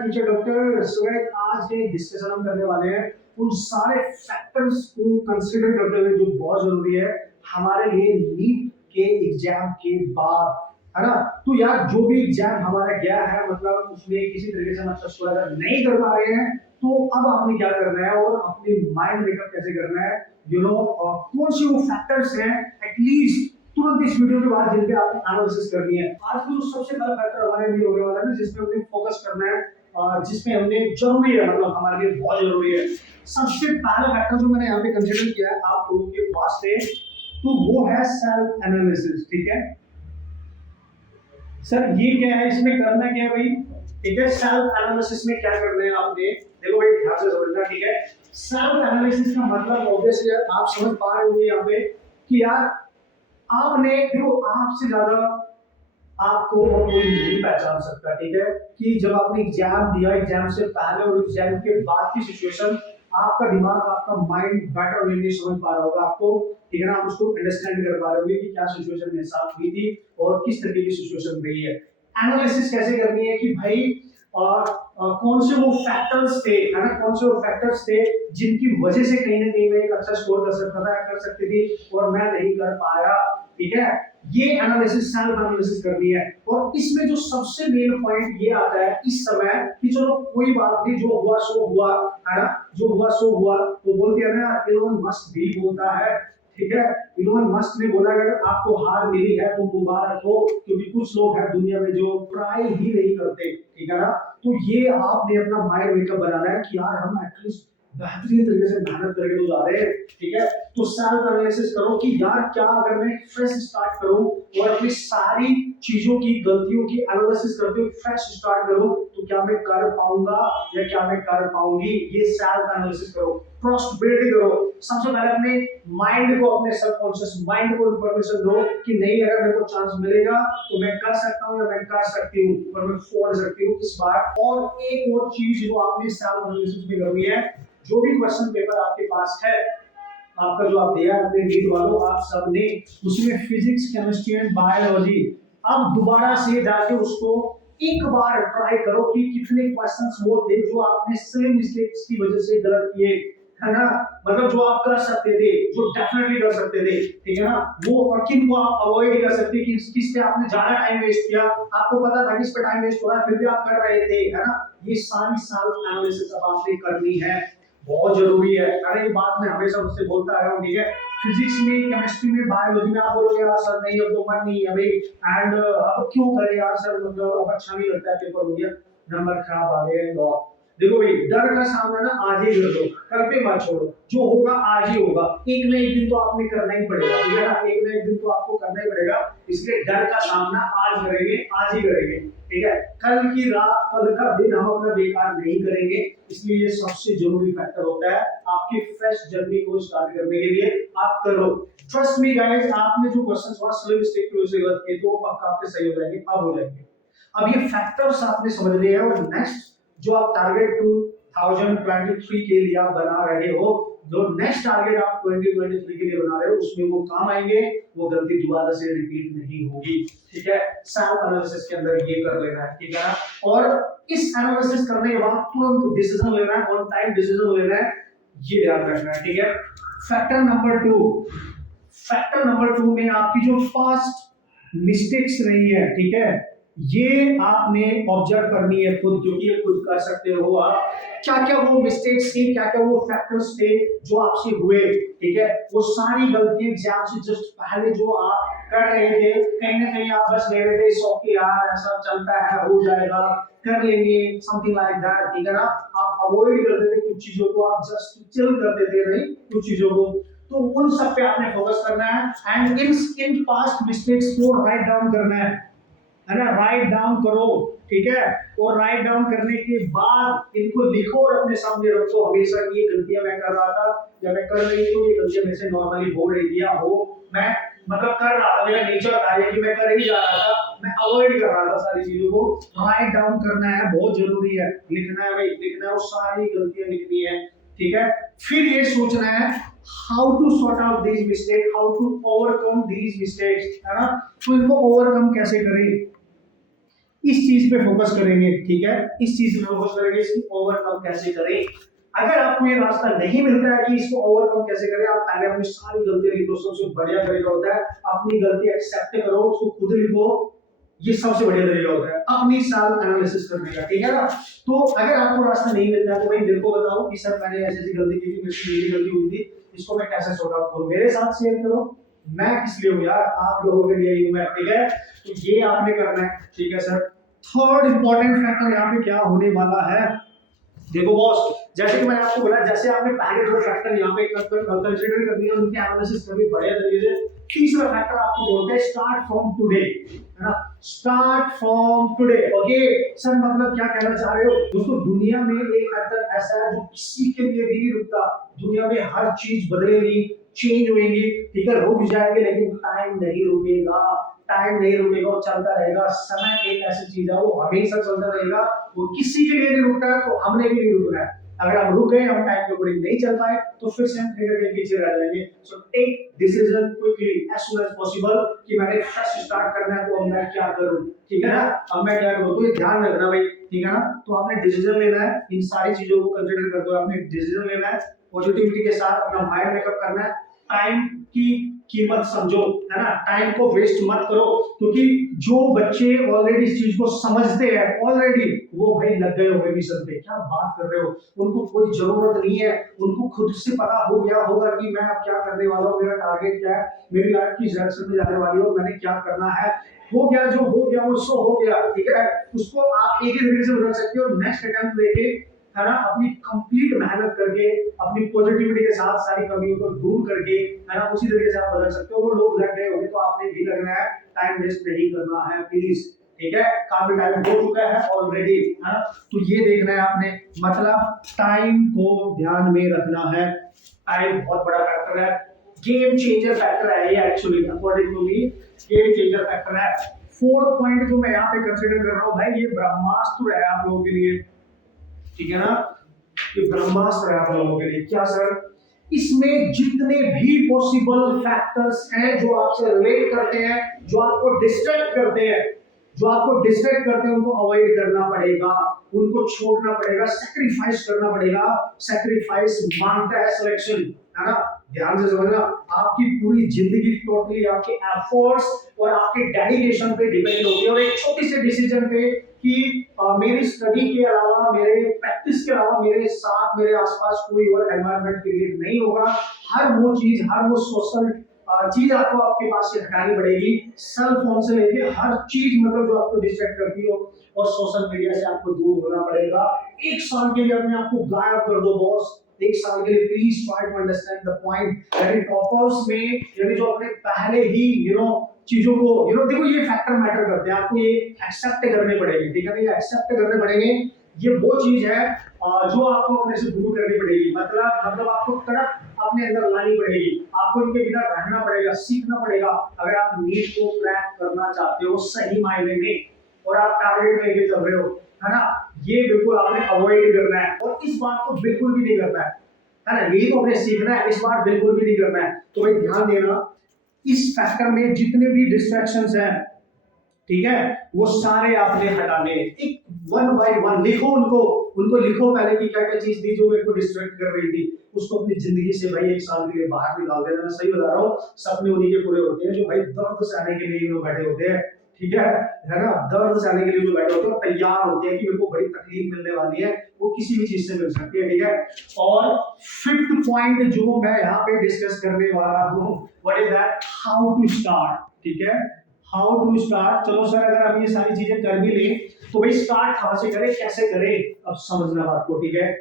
Teacher doctor Suresh. आज ये discussion हम करने वाले हैं उन सारे फैक्टर्स को कंसीडर करते हुए जो बहुत जरूरी है हमारे लिए नीट के एग्जाम के बाद, है ना। तो यार जो भी एग्जाम हमारा गया है, मतलब उसमें किसी तरीके से हम सक्सेसफुल अगर नहीं कर पा रहे हैं, तो अब आपने क्या करना है और अपने माइंड मेकअप कैसे करना है, कौन से वो फैक्टर्स हैं एटलीस्ट तुरंत इस वीडियो के बाद जिन पे आपने एनालिसिस करनी है। आज की जो सबसे बड़ा फैक्टर हमारे लिए होने वाला है ना, जिसमें हमने फोकस करना है, जिसमें हमने जरूरी है, मतलब हमारे लिए बहुत जरूरी है। सबसे पहला फैक्टर जो मैंने यहाँ पे कंसीडर किया है आप लोगों के वास्ते, तो वो है सेल्फ एनालिसिस। ठीक है सर, ये क्या है, इसमें करना क्या है भाई? ठीक है, सेल्फ एनालिसिस में क्या करना है आपने, देखो भाई ध्यान से समझना। ठीक है, सेल्फ एनालिसिस का मतलब ऑब्वियसली आप समझ पा रहे होंगे यहाँ पे कि यार आपने जो आपसे ज्यादा आपको और कोई नहीं पहचान सकता। ठीक है, कि जब आपने एग्जाम दिया, एग्जाम से पहले और एग्जाम के बाद की सिचुएशन, आपका दिमाग, आपका माइंड बेटर वे में समझ पा रहा होगा आपको। ठीक है ना, आप उसको अंडरस्टैंड कर पा रहे होंगे कि क्या सिचुएशन मेरे साथ हुई थी और किस तरीके की सिचुएशन रही है। एनालिसिस कैसे करनी है कि भाई कौन से वो फैक्टर्स थे, है ना, कौन से वो फैक्टर्स थे जिनकी वजह से कहीं ना कहीं मैं एक अच्छा स्कोर कर सकता था, कर सकती थी, और मैं नहीं कर पाया। ठीक है, ये एनालिसिस, सेल्फ एनालिसिस करनी है। और इसमें जो सबसे मेन पॉइंट ये आता है इस समय कि चलो कोई बात नहीं, जो हुआ सो हुआ, है ना, जो हुआ सो हुआ। तो बोलते हैं ना, एलोन मस्क भी बोलता है। ठीक है, इलोन मस्क ने बोला अगर आपको हार मिली है तो मुबारक हो, क्योंकि कुछ लोग हैं दुनिया में जो ट्राई ही नहीं करते। ठीक है ना, तो ये आपने अपना माइंड मेकअप बनाना है कि यार हम एटलीस्ट बेहतरीन तरीके से मेहनत करके तो जा रहे हैं। ठीक है, तो सेल्फ एनालिसिस करो कि यार क्या अगर मैं फ्रेश स्टार्ट करूं और अपनी सारी चीजों की गलतियों की एनालिसिस करते हुए फ्रेश स्टार्ट करूं, तो क्या मैं कर पाऊंगा या क्या मैं कर पाऊंगी। ये सेल्फ एनालिसिस करो, ट्रस्ट बिल्ड करो। सबसे पहले अपने माइंड को, अपने सबकॉन्शियस माइंड को इंफॉर्मेशन दो कि नहीं, अगर मेरे को चांस मिलेगा तो मैं कर सकता हूं या मैं कर सकती हूं और मैं फोड़ सकती हूं इस बार। और एक और चीज जो आपने सेल्फ एनालिसिस में करनी है, जो भी क्वेश्चन पेपर आपके पास है, आपका जो आप दिया अपने नीट वालों, आप सबने उसमें फिजिक्स, केमिस्ट्री एंड बायोलॉजी, अब दोबारा से जाके उसको एक बार ट्राई करो कि कितने क्वेश्चंस वो थे जो आपने सेम मिस्टेक्स की वजह से गलत किए, है ना। मतलब जो आप कर सकते थे, जो डेफिनेटली कर सकते थे, ठीक है ना, वो, और किन को आप अवॉइड कर सकते, कि किस पे आपने ज्यादा टाइम वेस्ट किया, आपको पता था कि इस पे टाइम वेस्ट हो रहा है फिर भी आप कर रहे थे, है ना। ये सारी सेल्फ एनालिसिस अब आपने करनी है, बहुत जरूरी है। अरे ये बात मैं हमेशा उससे बोलता आया हूँ। ठीक है, फिजिक्स में, केमिस्ट्री में, बायोलॉजी में आप बोलोगे यार सर नहीं अब तो मन नहीं है भाई, एंड अब क्यों करें यार सर, मतलब अब अच्छा नहीं लगता है, पेपर हो गया, नंबर खराब आ गए। देखो भाई, डर का सामना ना आज ही कर दो, कल पे मत छोड़ो, जो होगा आज ही होगा। एक ना एक दिन तो आपने करना ही पड़ेगा, ठीक है ना, एक ना एक दिन तो आपको करना ही पड़ेगा। इसलिए डर का सामना आज करेंगे, आज ही करेंगे। ठीक है, कल की रात, कल का दिन हम अपना बेकार नहीं करेंगे। इसलिए ये सबसे जरूरी फैक्टर होता है आपकी फ्रेश जर्नी को स्टार्ट करने के लिए। आप करो, ट्रस्ट मी गाइस, आपने जो क्वेश्चंस वहां स्लो मिस्टेक की वजह से गलत किए, तो पक्का आपके सही हो जाएंगे, अब हो जाएंगे। अब ये फैक्टर्स आपने समझ लिए हैं, और नेक्स्ट जो आप टारगेट 2023 के लिए आप बना रहे हो, जो नेक्स्ट टारगेट आप 2023 के लिए बना रहे हो, उसमें वो काम आएंगे, वो गलती दोबारा से रिपीट नहीं होगी। ठीक है, सेल्फ एनालिसिस के अंदर ये कर लेना है, ठीक है ना। और इस एनालिसिस करने के बाद तुरंत डिसीजन लेना है, ऑन टाइम डिसीजन लेना है, ये ध्यान रखना है। ठीक है, फैक्टर नंबर 2, फैक्टर नंबर 2 में आपकी जो फास्ट मिस्टेक्स रही है, ठीक है, ये आपने ऑब्जर्व करनी है खुद, क्योंकि ये खुद कर सकते हो आप। क्या क्या वो मिस्टेक्स थी, क्या क्या वो फैक्टर्स थे जो आपसे हुए, ठीक है, वो सारी गलतियां एग्जाम से जस्ट पहले जो आप कर रहे थे, कहीं ना कहीं आप बस ले रहे थे सौ के यार ऐसा चलता है, हो जाएगा, कर लेंगे, समथिंग लाइक दैट। ठीक है ना, आप अवॉइड करते थे कुछ चीजों को, आप जस्ट चिल करते थे नहीं कुछ चीजों को। तो उन सब पे आपने फोकस करना है, एंड इन पास्ट मिस्टेक्स को राइट डाउन करना है ना, राइट डाउन करो। ठीक है, और राइट डाउन करने के बाद इनको लिखो और अपने सामने रखो हमेशा कि ये गलतियां मैं कर रहा था या मैं कर रही हूँ, ये गलतियां मेरे से नॉर्मली हो रही थी या हो, मैं मतलब कर रहा था, मेरा नेचर था ये कि मैं कर ही जा रहा था, मैं अवॉइड कर रहा था सारी चीजों को। राइट डाउन करना है, बहुत जरूरी है, लिखना है भाई, लिखना है, वो सारी गलतियां लिखनी है। ठीक है, फिर ये सोचना है how to sort out these mistake, how to overcome these mistakes, है ना। तो इनको ओवरकम कैसे करें, इस चीज पे फोकस करेंगे, ठीक है, इस चीज पे फोकस करेंगे, इसको ओवरकम कैसे करें। अगर आपको ये रास्ता नहीं मिलता है कि इसको ओवरकम कैसे करें, आप पहले अपनी सारी गलतियां लिखो। सबसे बढ़िया तरीका होता है अपनी गलती एक्सेप्ट करो, उसको खुद लिखो, ये सबसे बढ़िया तरीका होता है अपनी सेल्फ एनालिसिस करने का, ठीक है ना। तो अगर आपको रास्ता नहीं मिलता है तो भाई मेरे को बताओ कि सर मैंने ऐसी ऐसी गलती की थी, मेरी गलती हुई थी, इसको मैं कैसे सॉर्ट आउट करूं, मेरे साथ शेयर करो। मैं किस लिए हूं यार, आप लोगों के लिए ही हूं मैं, ठीक है। तो ये आपने करना है, ठीक है सर। थर्ड इंपॉर्टेंट फैक्टर यहाँ पे क्या होने वाला है, देखो बॉस, जैसे कि मैंने आपको बोला, जैसे आपने पहले दो फैक्टर यहाँ पे कंसीडर करनी है, उनकी एनालिसिस करनी बढ़िया तरीके से। तीसरा फैक्टर आपको बोलते हैं स्टार्ट फ्रॉम टुडे, है ना, start from today. Okay sir, मतलब क्या कहना चाह रहे हो दोस्तों, दुनिया में एक फैक्टर ऐसा है जो किसी के लिए भी नहीं रुकता। दुनिया में हर चीज बदलेगी, चेंज होगी, ठीक है, रुक जाएंगे, लेकिन टाइम नहीं रुकेगा, टाइम नहीं रुकेगा, वो चलता रहेगा। समय एक ऐसी चीज है, वो हमेशा चलता रहेगा, वो किसी के लिए नहीं रुकता है, तो हमने भी नहीं रुकना है। अगर हम रुक गए, हम टाइम के अकॉर्डिंग नहीं चल पाए, तो फिर से हम ट्रेडर के पीछे रह जाएंगे। So take decision quickly as soon as possible कि मैंने फ्रेश स्टार्ट करना है, तो अब मैं क्या करूं, ठीक है ना, अब मैं क्या करूं। तो ये ध्यान रखना भाई, ठीक है ना। तो आपने डिसीजन लेना है, इन सारी चीजों को कंसीडर करते हुए आपने डिसीजन लेना है, पॉजिटिविटी के साथ अपना माइंड मेकअप करना है। टाइम की कीमत समझो, है ना, टाइम को वेस्ट मत करो, क्योंकि जो बच्चे ऑलरेडी इस चीज को समझते हैं ऑलरेडी, वो भाई लग गए होंगे मिशन पे। क्या बात कर रहे हो, उनको कोई जरूरत नहीं है, उनको खुद से पता हो गया होगा कि मैं अब क्या करने वाला हूँ, मेरा टारगेट क्या है, मेरी लाइफ की डायरेक्शन में जाने वाली है, मैंने क्या करना है। हो गया, जो हो गया वो सो हो गया, ठीक है। उसको आप एक ही तरीके से बदल सकते हो, नेक्स्ट अटेम्प्ट लेके, है ना, अपनी कंप्लीट मेहनत करके, अपनी पॉजिटिविटी के साथ सारी कमियों को दूर करके, है ना, उसी तरीके से आप बदल सकते हो। वो लोग लग गए होंगे तो आपने भी लगना है, टाइम वेस्ट नहीं करना है प्लीज, ठीक है। काफी टाइम हो चुका है ऑलरेडी, है ना। तो ये देखना है आपने, मतलब टाइम को ध्यान में रखना है। टाइम बहुत बड़ा फैक्टर है, गेम चेंजर फैक्टर है ये, actually according to me game changer factor है। फोर्थ पॉइंट जो मैं यहाँ पे कंसीडर कर रहा हूँ भाई, ये ब्रह्मास्त्र है आप लोगों के लिए, ठीक है ना। ये ब्रह्मास्त्र है आप लोगों के लिए। क्या सर, इसमें जितने भी पॉसिबल फैक्टर्स हैं जो आपसे रिलेट करते हैं, जो आपको डिस्ट्रैक्ट करते हैं, उनको अवॉइड करना पड़ेगा, उनको छोड़ना पड़ेगा, सैक्रिफाइस करना पड़ेगा। सैक्रिफाइस मांगता है सिलेक्शन, है ना। ध्यान से समझना, आपकी पूरी जिंदगी टोटली आपके एफर्ट्स और आपके डेडिकेशन पे डिपेंड होती है, और एक छोटी सी डिसीजन पे कि मेरी स्टडी के अलावा, मेरे प्रैक्टिस के अलावा मेरे साथ, मेरे आसपास कोई और एनवायरनमेंट क्रिएट नहीं होगा। हर वो चीज, हर वो सोशल चीज आपको आपके पास से हटानी पड़ेगी। सेल फोन से लेके हर चीज, मतलब जो आपको डिस्ट्रैक्ट करती हो, और सोशल मीडिया से आपको दूर होना पड़ेगा। एक साल के लिए अपने आप को गायब कर दो बॉस, एक साल के लिए। Please try to understand the point that toppers में, यानी जो अपने पहले ही चीजों को देखो, ये फैक्टर मैटर करते हैं, आपको ये एक्सेप्ट करने पड़ेंगे, ठीक है ना, ये एक्सेप्ट करने पड़ेंगे। ये वो चीज है जो आपको अपने से दूर करनी पड़ेगी, मतलब आपको कड़क अपने अंदर लानी पड़ेगी, आपको इनके बिना रहना पड़ेगा, सीखना पड़ेगा, अगर आप नीट को क्रैक करना चाहते हो सही मायने में, और आप टारगेट लेके चल रहे हो, है ना। ये बिल्कुल आपने अवॉइड करना है, और इस बात को बिल्कुल भी नहीं करना है ना, यही तो हमें सीखना है, इस बार बिल्कुल भी नहीं करना है। तो भाई ध्यान देना, इस फैक्टर में जितने भी डिस्ट्रैक्शंस हैं, ठीक है, वो सारे आपने हटाने, एक वन बाय वन लिखो, उनको लिखो पहले कि क्या क्या चीज थी जो मेरे को डिस्ट्रैक्ट कर रही थी, उसको अपनी जिंदगी से भाई एक साल के लिए बाहर निकाल देना। मैं सही बता रहा हूँ, सपने उन्हीं के पूरे होते हैं जो भाई दर्द सहने के लिए लोग बैठे होते हैं, ठीक है ना। दर्द सहने के लिए जो बैठे होते हैं, तैयार होते हैं कि मेरे को बड़ी तकलीफ मिलने वाली है, वो किसी भी चीज से मिल सकती है, ठीक है। और फिफ्थ पॉइंट जो मैं यहाँ पे डिस्कस करने वाला हूँ, what is that, how to start, ठीक है, हाउ टू स्टार्ट। चलो सर, अगर आप ये सारी चीजें कर भी लें, तो भाई स्टार्ट कहाँ से करें, कैसे करें, अब समझना बात को, ठीक है।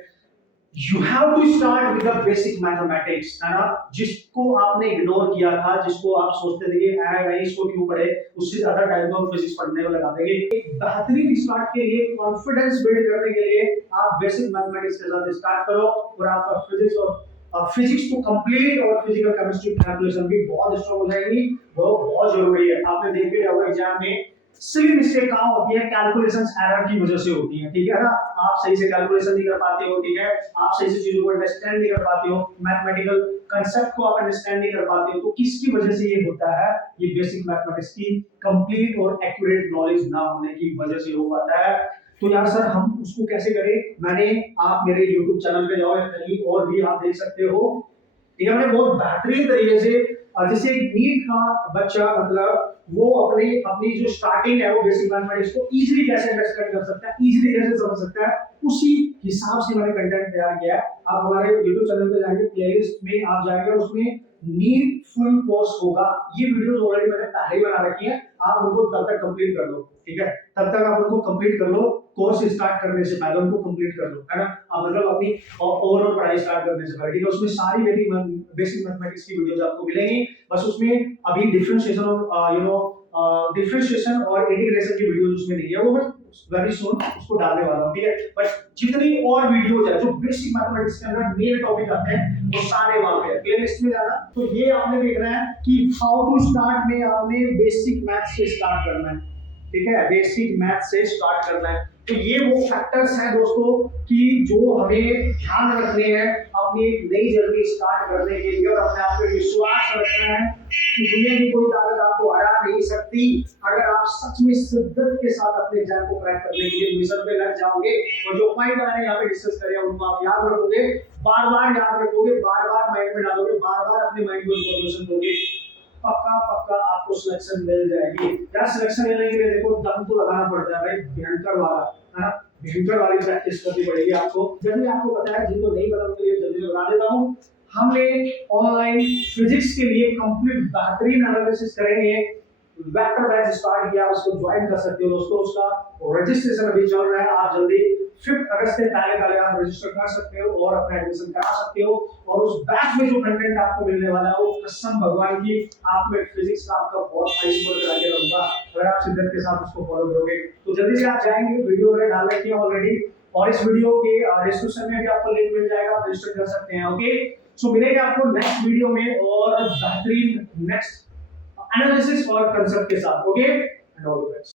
You have to start with the basic mathematics, है ना, जिसको आपने इग्नोर किया था, जिसको आप सोचते थे कि नहीं इसको क्यों पढ़े, उससे ज्यादा टाइम तो फिजिक्स पढ़ने में लगा देंगे। एक बेहतरीन स्टार्ट के लिए, कॉन्फिडेंस बिल्ड करने के लिए आप बेसिक मैथमेटिक्स के साथ स्टार्ट करो, और आपका फिजिक्स को कंप्लीट और फिजिकल केमिस्ट्री कैलकुलेशन भी बहुत स्ट्रांग हो जाएगी, वो बहुत जरूरी है। आपने देख लिया होगा एग्जाम में सिली मिस्टेक कहाँ होती है, कैलकुलेशंस एरर की वजह से होती है, ठीक है ना। आप सही से कैलकुलेशन नहीं कर पाते हो, ठीक है, आप सही से चीजों को अंडरस्टैंड नहीं कर पाते हो, मैथमेटिकल कंसेप्ट को आप अंडरस्टैंड नहीं कर पाते हो, तो किसकी वजह से ये होता है, ये बेसिक मैथमेटिक्स की कंप्लीट और एक्यूरेट नॉलेज ना होने की वजह से हो पाता है। तो यार सर हम उसको कैसे करें, मैंने, आप मेरे YouTube चैनल पे जाओ या कहीं और भी आप देख सकते हो, ठीक है, मैंने बहुत बेहतरीन तरीके से, जैसे नीट का बच्चा मतलब वो अपनी जो स्टार्टिंग है वो बेसिक मैथमेटिक्स को इजीली कैसे अंडरस्टैंड कर सकता है, इजीली कैसे समझ सकता है, उसी हिसाब से मैंने कंटेंट तैयार किया है। आप हमारे YouTube चैनल पे जाएंगे, प्लेलिस्ट में आप जाएंगे और उसमें नीट फुल कोर्स होगा, ये वीडियोस ऑलरेडी मैंने पहले ही बना रखी है, आप उनको तब तक कंप्लीट कर लो, ठीक है, तब तक आप उनको कंप्लीट कर लो, कोर्स स्टार्ट करने से पहले उनको कंप्लीट कर लो, है ना, आप मतलब अपनी ओवरऑल पढ़ाई स्टार्ट करने से पहले, ठीक है, उसमें सारी मेरी बेसिक मैथमेटिक्स की वीडियोस आपको मिलेंगी, बस उसमें अभी डिफरेंशिएशन और डिफरेंशिएशन और इंटीग्रेशन की वीडियोस उसमें नहीं है, वो मैं वेरी सून उसको डालने वाला हूं, ठीक है, बट जितनी और वीडियोस है जो बेसिक मैथमेटिक्स के अंदर मेन टॉपिक आते हैं वो सारे वहां पे है, प्लेलिस्ट में जाना। तो ये आपने देखना है कि हाउ टू स्टार्ट में आपने बेसिक मैथ से स्टार्ट करना है, ठीक है, बेसिक मैथ से स्टार्ट करना है। तो ये वो फैक्टर्स हैं दोस्तों कि जो हमें ध्यान रखने हैं अपनी एक नई जर्नी स्टार्ट करने के लिए, और अपने आप पे विश्वास रखना है कि दुनिया की कोई ताकत आपको हरा नहीं सकती अगर आप सच में शिद्दत के साथ अपने एग्जाम को क्रैक करने के लिए मिशन पे लग जाओगे। और जो पॉइंट मैंने यहाँ पे डिस्कस करे उनको आप याद रखोगे, बार बार याद रखोगे, बार बार माइंड में डालोगे, बार बार अपने माइंड को इन्फॉर्मेशन दोगे, पक्का पक्का आपको सिलेक्शन मिल जाएगी। यार सिलेक्शन लेने के लिए देखो दम तो लगाना पड़ता है भाई, भयंकर वाला, है ना, भयंकर वाली प्रैक्टिस करनी पड़ेगी आपको। जब भी आपको पता है, जिनको नहीं पता उनके लिए जल्दी से बता देता हूँ, हमने ऑनलाइन फिजिक्स के लिए कंप्लीट बेहतरीन एनालिसिस करेंगे, वेक्टर बैच स्टार्ट किया, उसको ज्वाइन कर सकते हो दोस्तों, उसका रजिस्ट्रेशन अभी चल रहा है, आप जल्दी 5 अगस्त से पहले आप रजिस्टर कर सकते हो और अपना एडमिशन करा सकते हो। और उस बैच में जो कंटेंट आपको मिलने वाला है वो कसम भगवान की आप में फिजिक्स का आपका बहुत हाई स्कोर करके रहूंगा अगर आप शिद्दत के साथ उसको फॉलो करोगे। तो जल्दी से आप जाएंगे, वीडियो मैंने डाल रखी है ऑलरेडी, और इस वीडियो के डिस्क्रिप्शन में भी आपको लिंक मिल जाएगा, आप रजिस्टर कर सकते हैं, ओके। सो मिलेंगे आपको नेक्स्ट वीडियो में और बेहतरीन नेक्स्ट एनालिसिस और कंसेप्ट के साथ, okay, and all the best.